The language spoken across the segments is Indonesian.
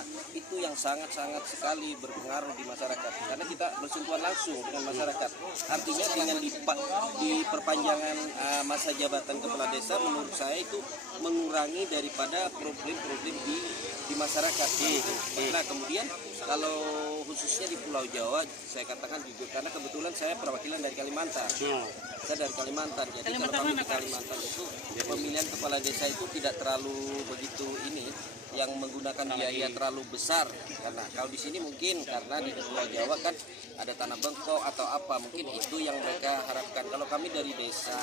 karena itu yang sangat-sangat sekali berpengaruh di masyarakat karena kita bersentuhan langsung dengan masyarakat. Artinya dengan di perpanjangan masa jabatan kepala desa menurut saya itu mengurangi daripada problem-problem di masyarakat. Nah kemudian kalau khususnya di Pulau Jawa saya katakan jujur karena kebetulan saya perwakilan dari Kalimantan. Saya dari Kalimantan, jadi kalau kami di Kalimantan itu pemilihan kepala desa itu tidak terlalu begitu ini yang menggunakan biaya terlalu besar karena kalau di sini mungkin karena di Pulau Jawa kan ada tanah bengkok atau apa mungkin itu yang mereka harapkan. Kalau kami dari desa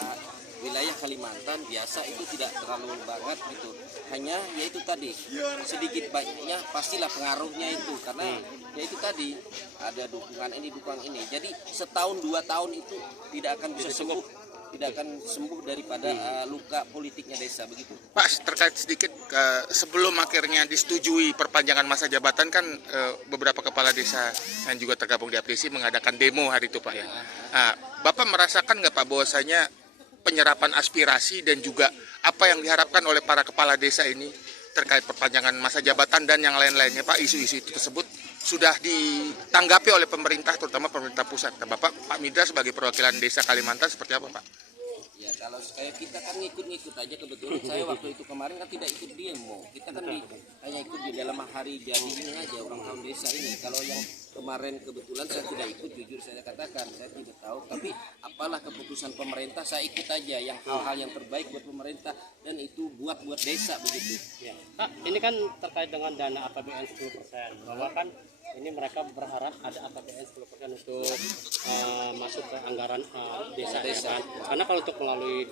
wilayah Kalimantan biasa itu tidak terlalu banget gitu, hanya yaitu tadi sedikit banyaknya pastilah pengaruhnya itu karena yaitu tadi ada dukungan ini jadi setahun 2 tahun itu tidak akan bisa sembuh, tidak akan sembuh daripada luka politiknya desa begitu. Pak, terkait sedikit sebelum akhirnya disetujui perpanjangan masa jabatan kan beberapa kepala desa yang juga tergabung di APDC mengadakan demo hari itu Pak ya. Bapak merasakan nggak Pak bahwasanya penyerapan aspirasi dan juga apa yang diharapkan oleh para kepala desa ini terkait perpanjangan masa jabatan dan yang lain-lainnya Pak, isu-isu itu tersebut sudah ditanggapi oleh pemerintah terutama pemerintah pusat. Nah, Pak Midra sebagai perwakilan desa Kalimantan seperti apa Pak? Ya kalau kayak kita kan ngikut-ngikut aja kebetulan saya waktu itu kemarin kan tidak ikut demo, kita kan hanya ikut di dalam hari jadi ini aja ulang tahun desa ini. Kalau yang kemarin kebetulan saya tidak ikut, jujur saya katakan saya tidak tahu, tapi apalah keputusan pemerintah saya ikut aja yang hal-hal yang terbaik buat pemerintah dan itu buat desa begitu. Ya. Pak, ini kan terkait dengan dana APBN 10%, bahwa kan ini mereka berharap ada APBN 10% untuk masuk ke anggaran desa. Kan? Karena kalau untuk melalui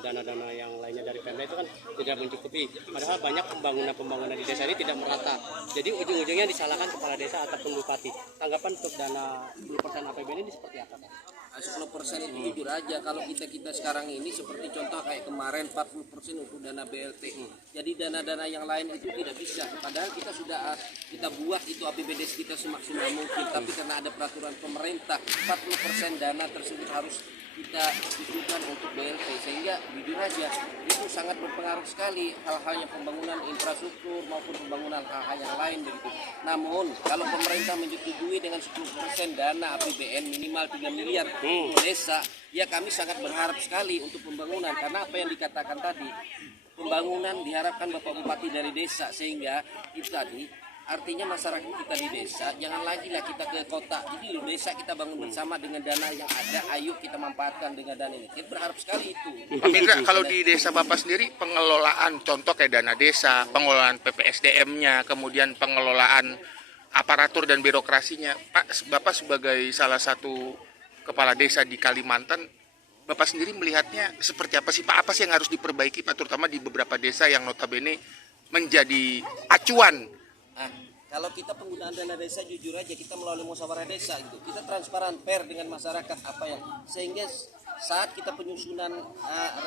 dana-dana yang lainnya dari Pemda itu kan tidak mencukupi. Padahal banyak pembangunan di desa ini tidak merata. Jadi ujung-ujungnya disalahkan kepala desa ataupun bupati. Tanggapan untuk dana 10% APBN ini seperti apa Pak? 10% itu jujur aja kalau kita sekarang ini seperti contoh kayak kemarin 40% untuk dana BLT. Jadi dana-dana yang lain itu tidak bisa. Padahal kita buat itu APBD kita semaksimal mungkin. Tapi karena ada peraturan pemerintah 40% dana tersebut harus kita usulkan untuk BLT sehingga jujur aja itu sangat berpengaruh sekali hal-hal yang pembangunan infrastruktur maupun pembangunan hal-hal yang lain begitu. Namun kalau pemerintah menyetujui dengan 10% dana APBN minimal 3 miliar untuk desa, ya kami sangat berharap sekali untuk pembangunan karena apa yang dikatakan tadi pembangunan diharapkan Bapak Bupati dari desa sehingga itu tadi artinya masyarakat kita di desa jangan lagi lah kita ke kota. Jadi di desa kita bangun bersama dengan dana yang ada, ayo kita manfaatkan dengan dana ini. Kita berharap sekali itu. Pak Midra, kalau di desa Bapak sendiri pengelolaan contoh kayak dana desa, pengelolaan PPSDM-nya, kemudian pengelolaan aparatur dan birokrasinya, Pak, Bapak sebagai salah satu kepala desa di Kalimantan, Bapak sendiri melihatnya seperti apa sih Pak? Apa sih yang harus diperbaiki Pak, terutama di beberapa desa yang notabene menjadi acuan? Nah, kalau kita penggunaan dana desa jujur aja kita melalui musyawarah desa gitu. Kita transparan fair dengan masyarakat apa yang sehingga saat kita penyusunan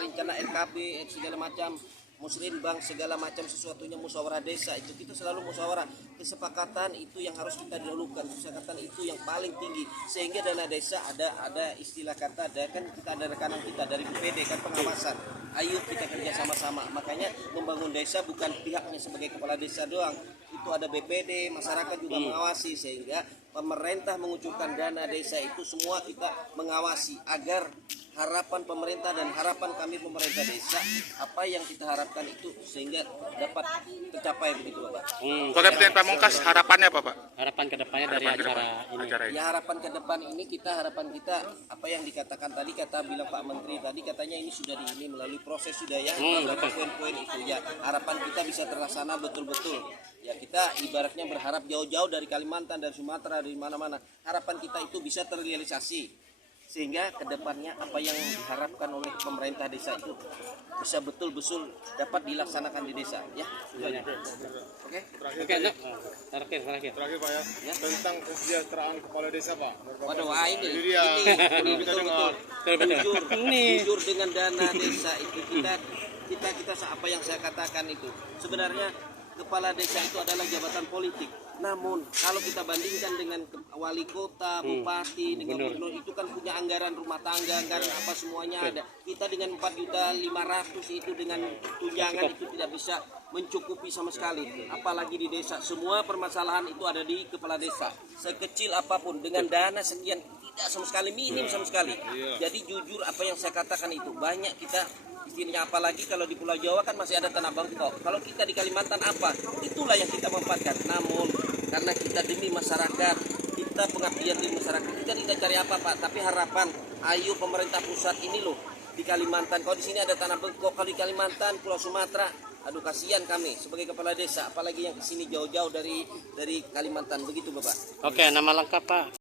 rencana RKB segala macam musrenbang segala macam sesuatunya musyawarah desa itu kita selalu musyawarah kesepakatan itu yang harus kita dahulukan, kesepakatan itu yang paling tinggi sehingga dana desa ada istilah kata ada kan kita ada rekanan kita dari BPD kan pengawasan, ayo kita kerja sama-sama. Makanya membangun desa bukan pihaknya sebagai kepala desa doang, itu ada BPD, masyarakat juga mengawasi sehingga pemerintah mengucurkan dana desa itu semua kita mengawasi agar harapan pemerintah dan harapan kami pemerintah desa apa yang kita harapkan itu sehingga dapat tercapai begitu Bapak. Pak Kapten Pamungkas, harapannya apa Pak? Harapan kedepannya dari acara ini. Ya harapan ke depan ini harapan kita apa yang dikatakan tadi kata bilang Pak Menteri tadi katanya ini sudah ini melalui proses sudah ya beberapa poin-poin itu ya harapan kita bisa terlaksana betul-betul. Ya kita ibaratnya berharap jauh-jauh dari Kalimantan dan Sumatera dari mana-mana harapan kita itu bisa terrealisasi sehingga kedepannya apa yang diharapkan oleh pemerintah desa itu bisa betul-betul dapat dilaksanakan di desa ya. Oke. Terakhir Pak ya. Tentang kesejahteraan kepala desa Pak. Waduh, ini betul jujur dengan dana desa itu kita apa yang saya katakan itu sebenarnya kepala desa itu adalah jabatan politik. Namun kalau kita bandingkan dengan wali kota, bupati, dengan gubernur itu kan punya anggaran rumah tangga, anggaran apa semuanya ada. Kita dengan 4.500.000 itu dengan tunjangan itu tidak bisa mencukupi sama sekali. Apalagi di desa, semua permasalahan itu ada di kepala desa. Sekecil apapun dengan dana sekian tidak sama sekali, minim sama sekali. Jadi jujur apa yang saya katakan itu banyak kita pikirnya, apalagi kalau di Pulau Jawa kan masih ada tanah bengkok. Kalau kita di Kalimantan apa? Itulah yang kita manfaatkan. Namun karena kita demi masyarakat, kita pengabdian di masyarakat, kita tidak cari apa Pak, tapi harapan ayo pemerintah pusat ini loh di Kalimantan. Kalau di sini ada tanah bengkok, kalau di Kalimantan, Pulau Sumatera, aduh kasihan kami sebagai kepala desa, apalagi yang kesini jauh-jauh dari Kalimantan. Begitu Bapak. Oke, nama lengkap Pak.